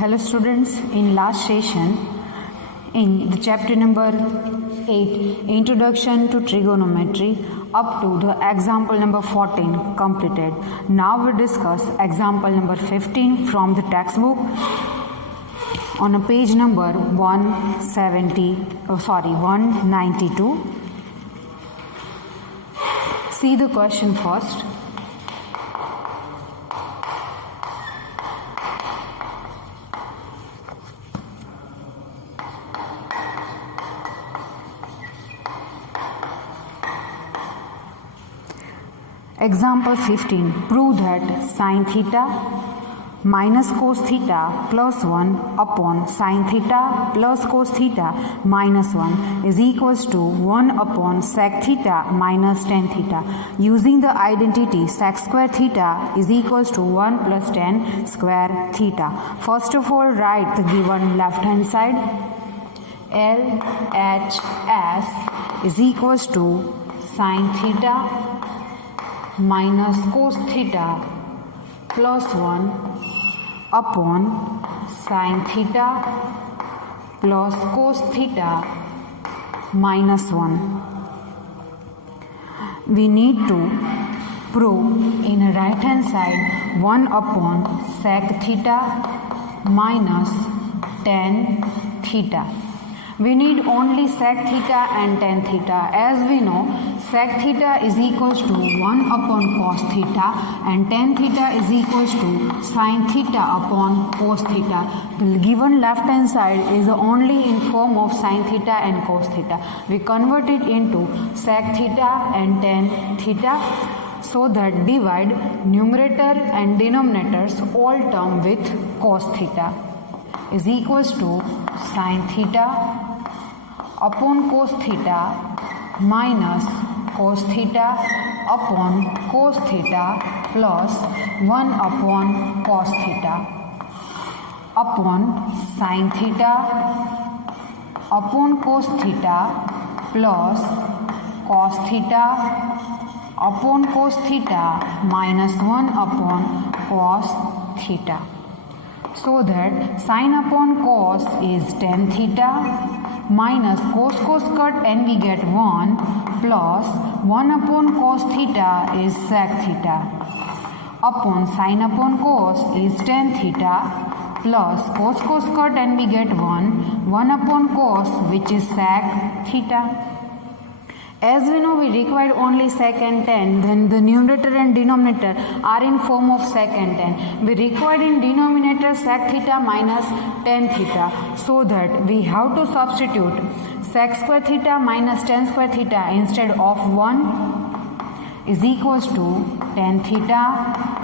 Hello students, in last session in the chapter number 8 Introduction to Trigonometry up to the example number 14 completed. Now we discuss example number 15 from the textbook on a page number 192. See the question first. Example 15. Prove that sin theta minus cos theta plus 1 upon sin theta plus cos theta minus 1 is equals to 1 upon sec theta minus tan theta. Using the identity sec square theta is equals to 1 plus tan square theta. First of all, write the given left hand side. LHS is equals to sin theta minus cos theta plus 1 upon sin theta plus cos theta minus 1. We need to prove in a right hand side 1 upon sec theta minus tan theta. We need only sec theta and tan theta. As we know, sec theta is equals to 1 upon cos theta and tan theta is equals to sin theta upon cos theta. The given left hand side is only in form of sin theta and cos theta. We convert it into sec theta and tan theta so that divide numerator and denominators all term with cos theta is equals to sin theta upon cos theta minus cos theta upon cos theta plus 1 upon cos theta upon sin theta upon cos theta plus cos theta upon cos theta minus 1 upon cos theta. So that sin upon cos is tan theta minus cos cut and we get 1 plus 1 upon cos theta is sec theta upon sin upon cos is tan theta plus cos cut and we get 1 upon cos which is sec theta. As we know, we required only sec and tan, then the numerator and denominator are in form of sec and tan. We required in denominator sec theta minus tan theta, so that we have to substitute sec square theta minus tan square theta instead of 1 is equals to tan theta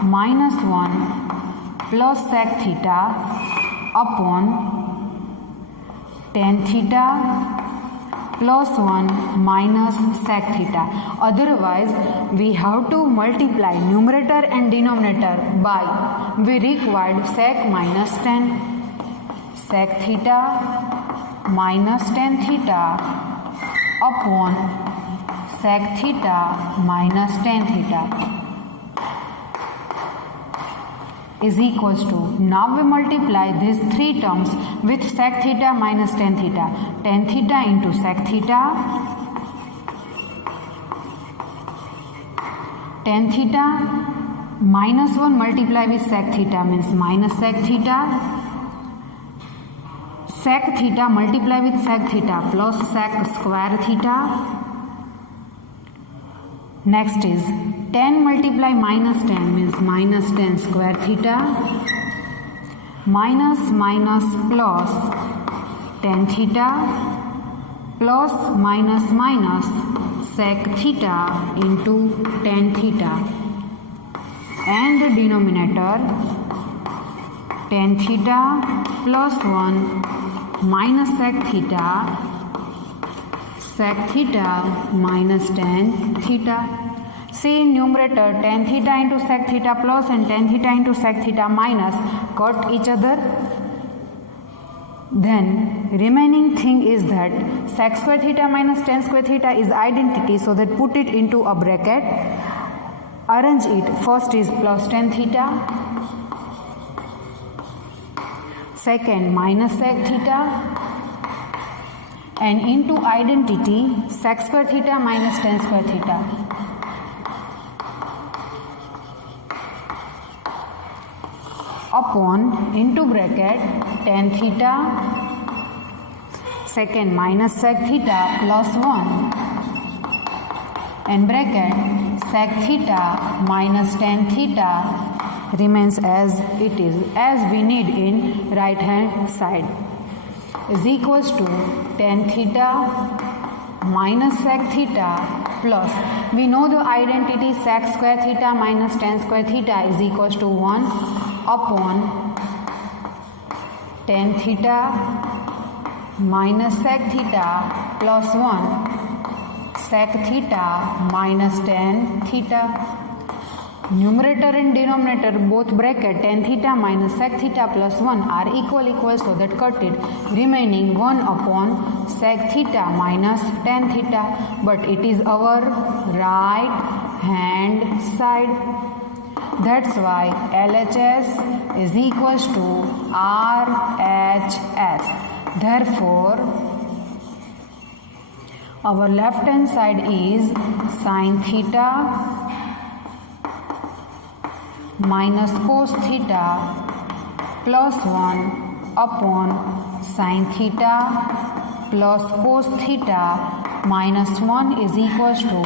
minus 1 plus sec theta upon tan theta plus 1 minus sec theta. Otherwise, we have to multiply numerator and denominator by, we required sec minus tan, sec theta minus tan theta upon sec theta minus tan theta is equals to, now we multiply these three terms with sec theta minus tan theta into sec theta, tan theta minus 1 multiply with sec theta means minus sec theta multiply with sec theta plus sec square theta. Next is tan multiply minus tan means minus tan square theta minus plus tan theta plus minus sec theta into tan theta and the denominator tan theta plus 1 minus sec theta minus tan theta. See in numerator tan theta into sec theta plus and tan theta into sec theta minus cut each other. Then remaining thing is that sec square theta minus tan square theta is identity, so that put it into a bracket. Arrange it. First is plus tan theta. second minus sec theta, and into identity sec square theta minus tan square theta. Upon into bracket tan theta second minus sec theta plus 1 and bracket sec theta minus tan theta remains as it is, as we need in right hand side, is equals to tan theta minus sec theta plus, we know the identity sec square theta minus tan square theta is equals to 1 upon tan theta minus sec theta plus 1 sec theta minus tan theta. Numerator and denominator both bracket tan theta minus sec theta plus 1 are equal, so that cut it, remaining 1 upon sec theta minus tan theta, but it is our right hand side. That's why LHS is equals to RHS. Therefore, our left hand side is sin theta minus cos theta plus 1 upon sin theta plus cos theta minus 1 is equals to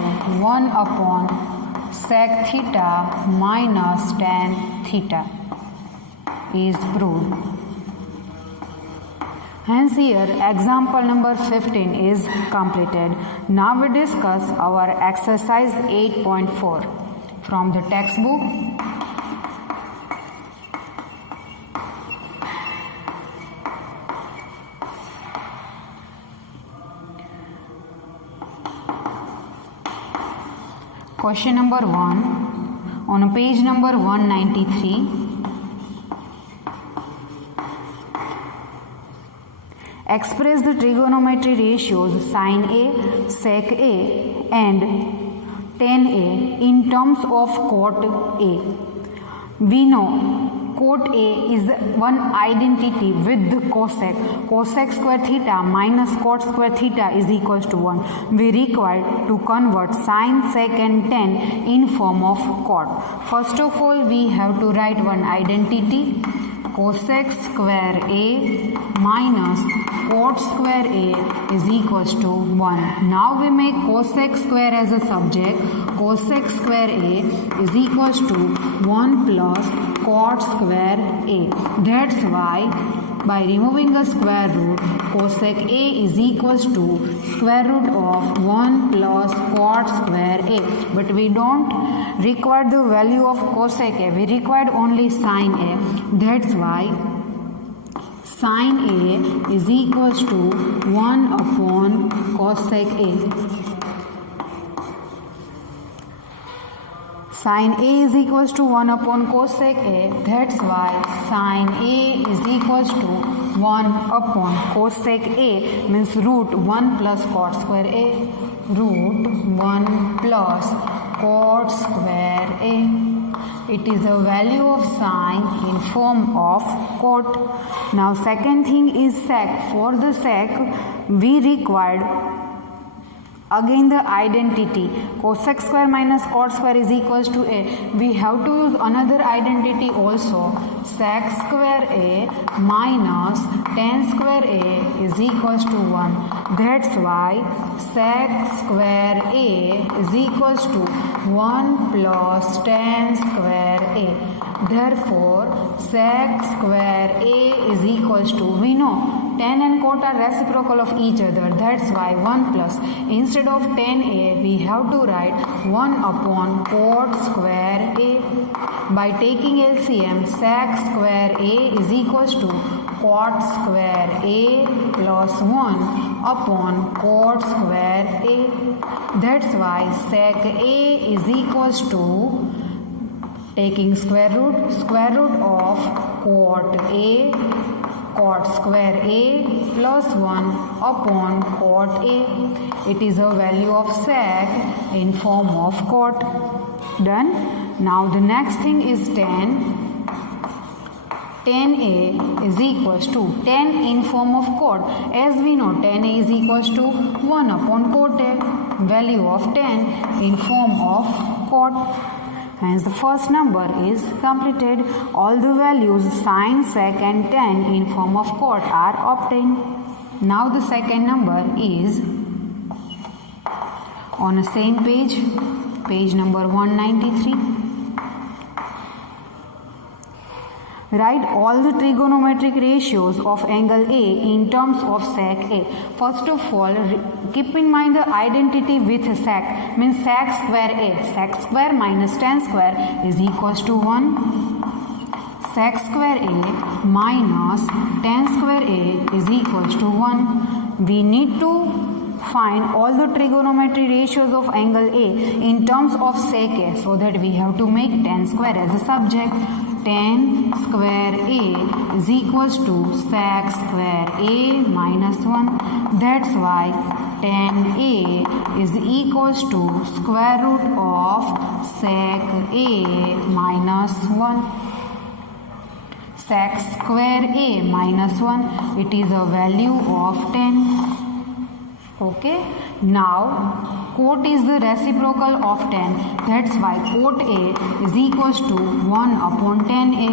1 upon sec theta minus tan theta is proved. Hence here example number 15 is completed. Now we discuss our exercise 8.4 from the textbook. Question number 1 on page number 193. Express the trigonometry ratios sin A, sec A and tan A in terms of cot A. We know cot A is one identity with the cosec. Cosec square theta minus cot square theta is equals to 1. We require to convert sin, sec and tan in form of cot. First of all, we have to write one identity. Cosec square A minus cot square A is equals to 1. Now we make cosec square as a subject. Cosec square A is equals to 1 plus cot square A. That's why by removing the square root, cosec A is equals to square root of 1 plus cot square A. But we don't require the value of cosec A. We required only sin A. That's why sin A is equals to 1 upon cosec A. Sin A is equals to 1 upon cosec A. That's why sin A is equals to 1 upon cosec A means root 1 plus cot square A. Root 1 plus cot square A. It is a value of sine in form of cot. Now second thing is sec. For the sec we required again the identity cosec square minus cot square is equals to A. We have to use another identity also. Sec square A minus tan square A is equals to 1. That's why sec square A is equals to 1 plus tan square A. Therefore, sec square A is equals to, we know tan and cot are reciprocal of each other. That's why 1 plus, instead of tan A, we have to write 1 upon cot square A. By taking LCM, sec square A is equals to cot square A plus 1 upon cot square A. That's why sec A is equals to, taking square root of cot A, cot square A plus 1 upon cot A. It is a value of sec in form of cot. Done. Now the next thing is tan. tan A is equals to tan in form of cot. As we know, tan A is equals to 1 upon cot A. Value of tan in form of cot. Hence the first number is completed. All the values sin, sec and tan in form of cot are obtained. Now the second number is on the same page, page number 193. Write all the trigonometric ratios of angle A in terms of sec A. First of all, keep in mind the identity with sec, means sec square A. Sec square minus tan square is equals to 1. Sec square A minus tan square A is equals to 1. We need to find all the trigonometry ratios of angle A in terms of sec A, so that we have to make tan square as a subject. Tan square A is equals to sec square A minus 1. That's why tan A is equals to square root of sec A minus 1. Sec square A minus 1, it is a value of 10. Okay, now cot is the reciprocal of tan. That's why cot A is equals to 1 upon tan A.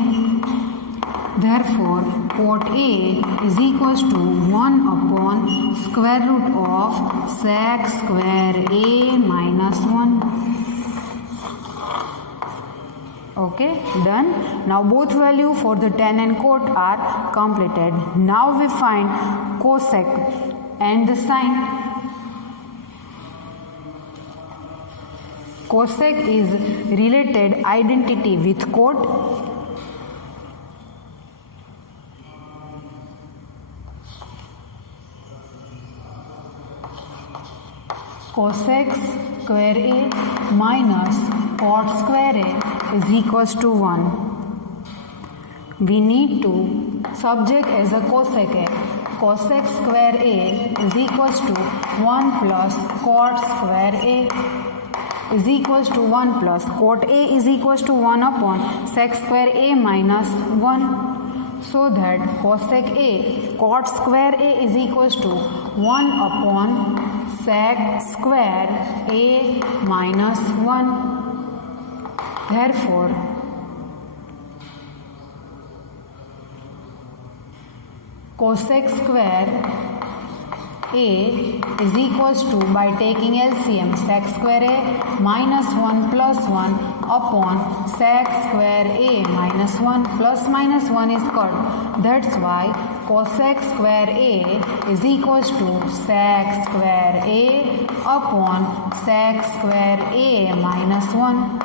Therefore, cot A is equals to 1 upon square root of sec square A minus 1. Okay, done. Now both value for the tan and cot are completed. Now we find cosec and the sine. Cosec is related identity with cot. Cosec square A minus cot square A is equals to 1. We need to subject as a cosec A. Cosec square A is equals to 1 plus cot square A is equals to 1 plus cot A is equals to 1 upon sec square A minus 1. So that cosec A, cot square A is equals to 1 upon sec square A minus 1. Therefore, cosec square A is equals to, by taking LCM, sec square A minus 1 plus 1 upon sec square A minus 1. Plus minus 1 is cut. That's why cosec square A is equals to sec square A upon sec square A minus 1.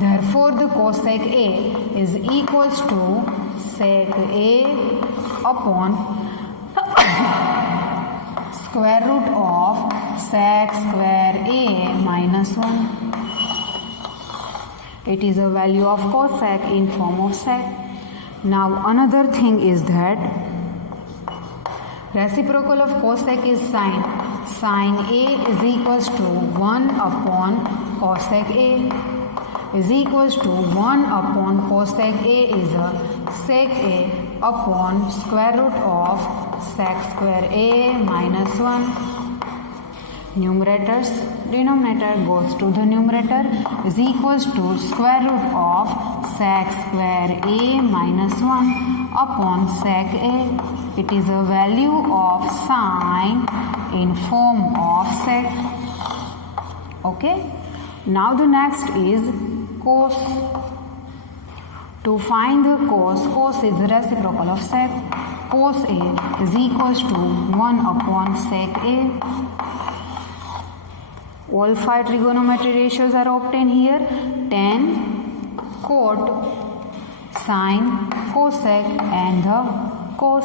Therefore, the cosec A is equals to sec A upon square root of sec square A minus 1. It is a value of cosec in form of sec. Now another thing is that reciprocal of cosec is sine. Sine A is equals to 1 upon cosec A is equals to 1 upon cosec A is a sec A upon square root of sec square A minus 1. Numerators, denominator goes to the numerator is equals to square root of sec square A minus 1 upon sec A. It is a value of sine in form of sec. Okay. Now the next is cos. To find the cos is the reciprocal of sec. Cos A is equals to 1 upon sec A. All 5 trigonometry ratios are obtained here. Tan, cot, sine, cosec and the cos.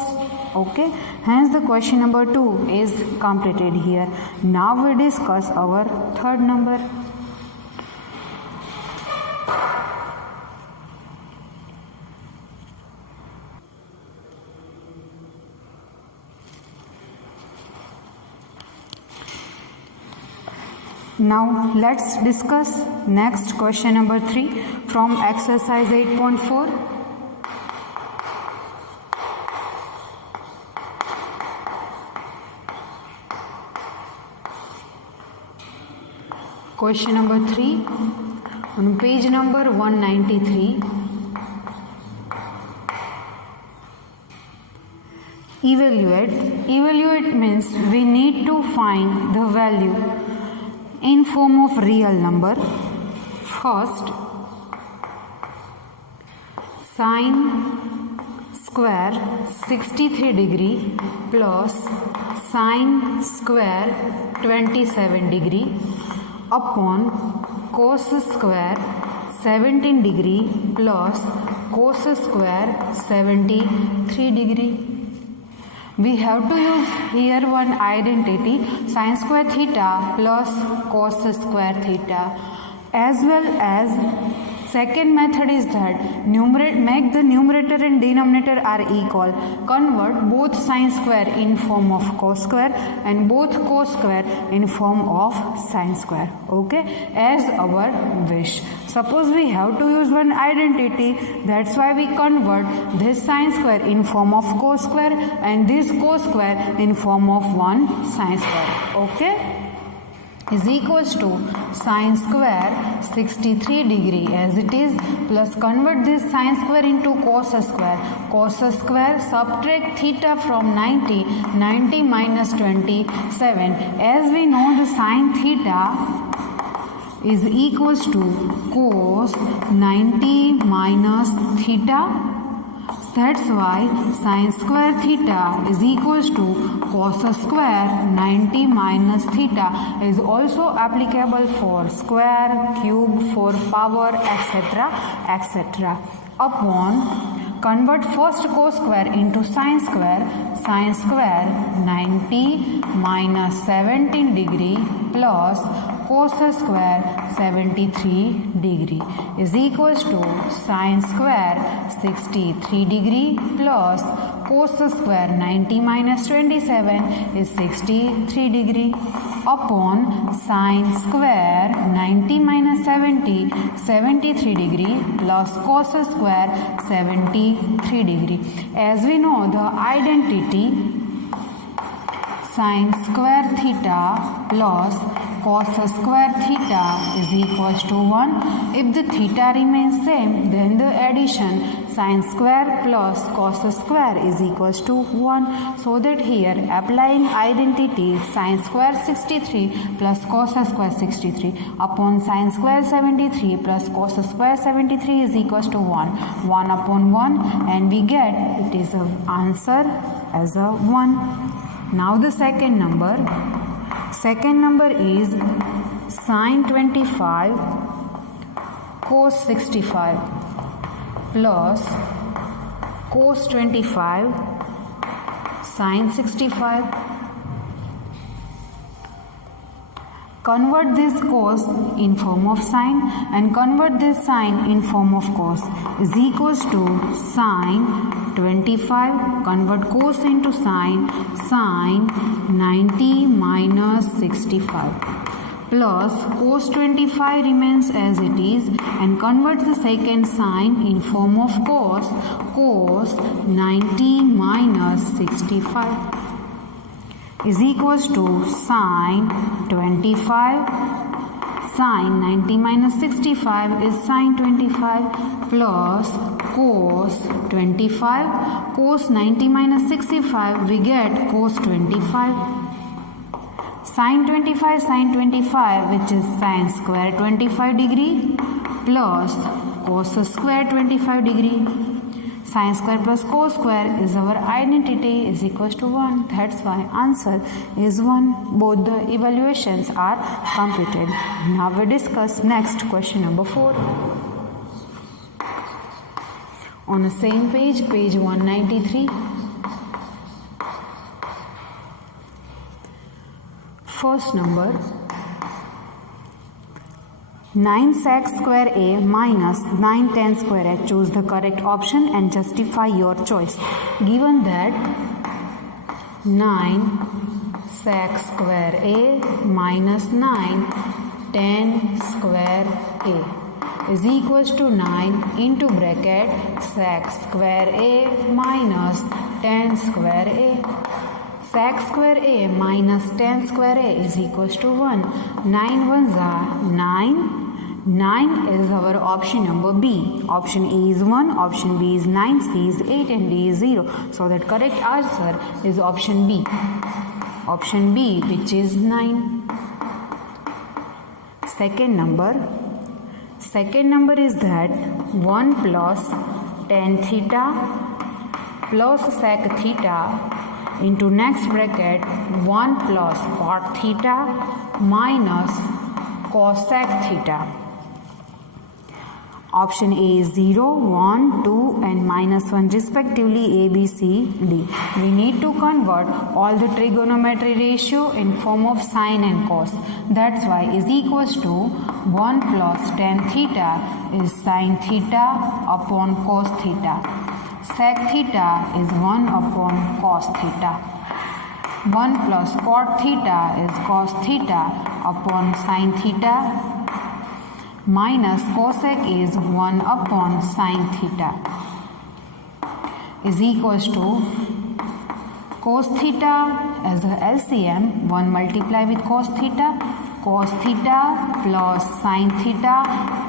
Okay. Hence the question number 2 is completed here. Now we discuss our third number. Now let's discuss next question number 3 from exercise 8.4. Question number 3 on page number 193. Evaluate means we need to find the value in form of real number. First, sine square 63 degree plus sine square 27 degree upon cos square 17 degree plus cos square 73 degree. We have to use here one identity, sin square theta plus cos square theta, as well as second method is that make the numerator and denominator are equal. Convert both sin square in form of cos square and both cos square in form of sin square. Okay, as our wish. Suppose we have to use one identity, that's why we convert this sin square in form of cos square and this cos square in form of one sin square. Okay, is equals to sin square 63 degree as it is plus convert this sin square into cos square. Cos square, subtract theta from 90 minus 27. As we know, the sin theta is equals to cos 90 minus theta. That's why sin square theta is equals to cos square 90 minus theta is also applicable for square, cube, for power, etc. etc. Upon convert first cos square into sin square 90 minus 17 degree plus cos square 73 degree is equals to sin square 63 degree plus cos square 90 minus 27 is 63 degree upon sin square 90 minus 70 73 degree plus cos square 73 degree. As we know the identity sin square theta plus cos square theta is equals to 1. If the theta remains same, then the addition sin square plus cos square is equals to 1. So that here applying identity sin square 63 plus cos square 63 upon sin square 73 plus cos square 73 is equals to 1. 1 upon 1 and we get it is a answer as a 1. Now the second number. Second number is sin 25 cos 65 plus cos 25 sin 65. Convert this cos in form of sine and convert this sine in form of cos is equals to sin 25 convert cos into sine 90 minus 65 plus cos 25 remains as it is and convert the second sine in form of cos 90 minus 65 is equals to sin 25 sin 90 minus 65 is sin 25 plus cos 25 cos 90 minus 65 we get cos 25 sin 25 which is sin square 25 degree plus cos square 25 degree. Sin square plus cos square is our identity is equals to 1. That's why answer is 1. Both the evaluations are completed. Now we discuss next question number 4. On the same page, page 193. First number 9 sec square a minus 9 tan square a. Choose the correct option and justify your choice. Given that 9 sec square a minus 9 tan square a is equals to 9 into bracket sec square a minus tan square a. sec square a minus tan square a is equals to 1. 9 ones are 9. 9 is our option number B. Option A is 1, option B is 9, C is 8 and D is 0. So that correct answer is option B. Option B, which is 9. Second number is that 1 plus tan theta plus sec theta into next bracket 1 plus cot theta minus cosec theta. Option A is 0, 1, 2 and minus 1 respectively A, B, C, D. We need to convert all the trigonometry ratio in form of sine and cos. That's why is equals to 1 plus tan theta is sine theta upon cos theta. Sec theta is 1 upon cos theta. 1 plus cot theta is cos theta upon sine theta minus cosec is 1 upon sine theta is equals to cos theta as a LCM 1 multiply with cos theta plus sine theta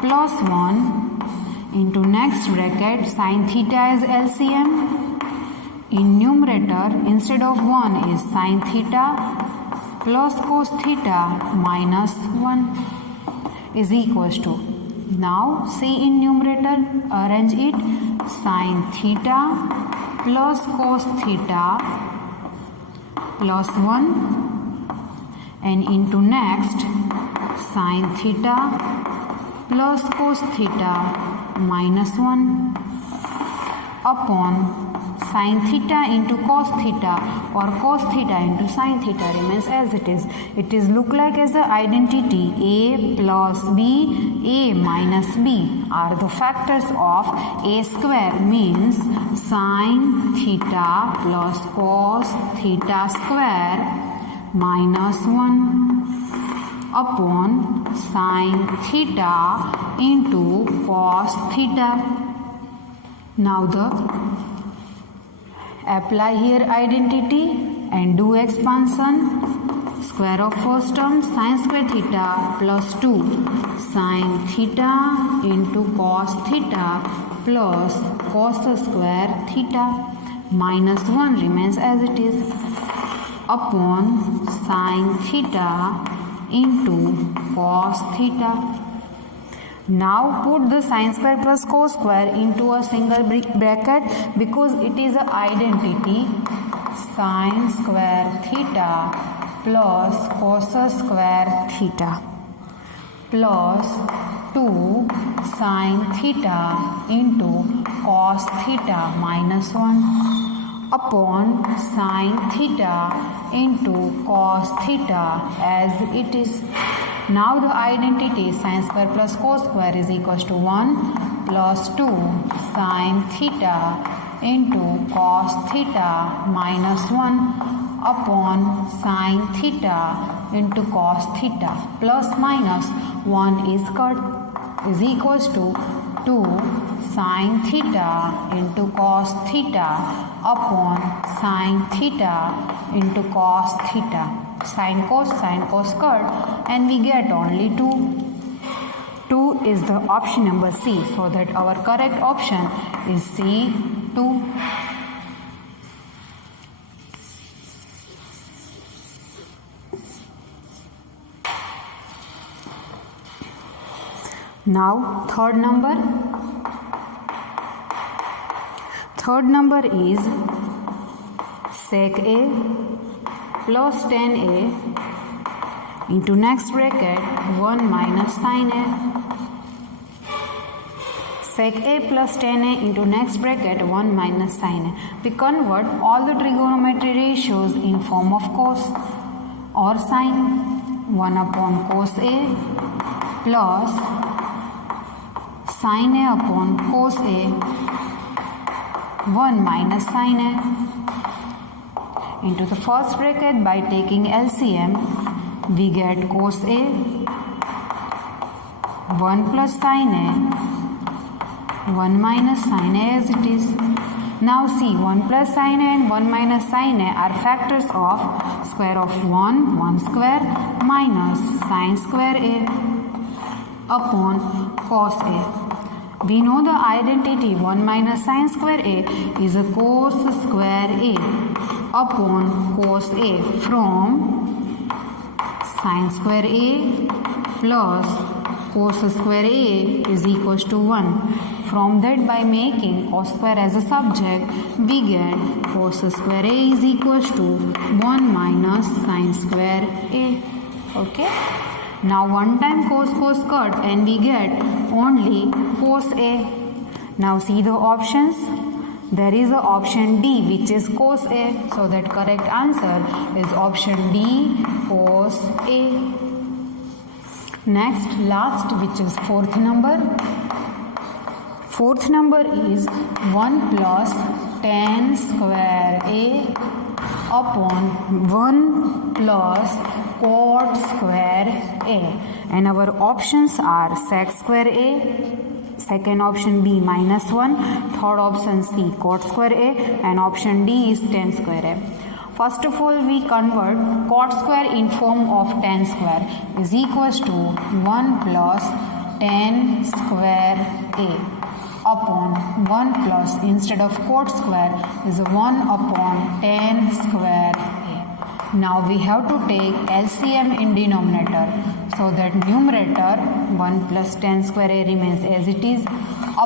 plus 1 into next bracket sine theta is LCM. In numerator instead of 1 is sine theta plus cos theta minus 1 is equals to, now see in numerator arrange it, sine theta plus cos theta plus 1 and into next sine theta plus cos theta minus 1 upon sine theta into cos theta or cos theta into sine theta remains as it is. It is look like as the identity A plus B, A minus B are the factors of A square means sine theta plus cos theta square minus 1 upon sine theta into cos theta. Now apply here identity and do expansion. Square of first term sine square theta plus 2 sine theta into cos theta plus cos square theta minus 1 remains as it is upon sine theta into cos theta. Now put the sine square plus cos square into a single bracket because it is an identity sine square theta plus cos square theta plus 2 sine theta into cos theta minus 1 upon sine theta into cos theta as it is. Now the identity sine square plus cos square is equals to 1 plus 2 sine theta into cos theta minus 1 upon sine theta into cos theta plus minus 1 is cut is equals to 2 sine theta into cos theta upon sine theta into cos theta. Sine cos cut and we get only 2. 2 is the option number C, so that our correct option is C 2. Now third number is sec A plus tan A into next bracket 1 minus sin A. Sec A plus tan A into next bracket 1 minus sin A. We convert all the trigonometry ratios in form of cos or sine. 1 upon cos A plus sin A upon cos A 1 minus sin A. Into the first bracket by taking LCM we get cos A 1 plus sin A 1 minus sin A as it is Now see, 1 plus sin A and 1 minus sin A are factors of square of 1 square minus sin square A upon cos A. We know the identity 1 minus sin square A is a cos square A upon cos A from sin square A plus cos square A is equals to 1. From that, by making cos square as a subject, we get cos square A is equals to 1 minus sin square A. Okay. Now 1 time cos cut and we get only cos A. Now see the options. There is a option D which is cos A. So that correct answer is option D, cos A. Next, last, which is fourth number. Fourth number is 1 plus tan square A upon 1 plus cot square A. And our options are sec square A, second option B minus 1, third option C cot square A, and option D is tan square A. First of all, we convert cot square in form of tan square is equals to 1 plus tan square A upon 1 plus, instead of cot square, is 1 upon tan square A. Now we have to take LCM in denominator, so that numerator 1 plus tan square A remains as it is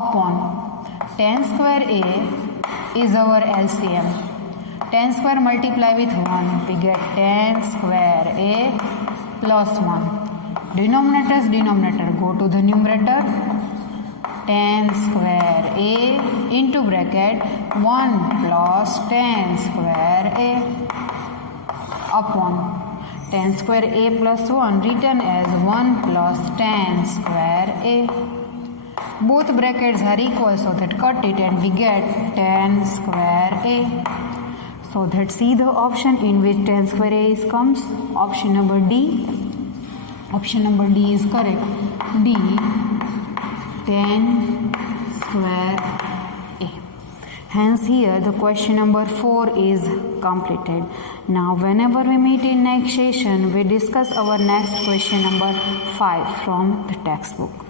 upon tan square A is our LCM. Tan square multiply with 1, we get tan square A plus 1. Denominator go to the numerator. Tan square A into bracket 1 plus tan square A upon tan square A plus 1 written as 1 plus tan square A. Both brackets are equal, so that cut it and we get tan square A. So let's see the option in which tan square A is comes. Option number D. Option number D is correct. D, tan square A. Hence here the question number 4 is completed. Now whenever we meet in next session, we discuss our next question number 5 from the textbook.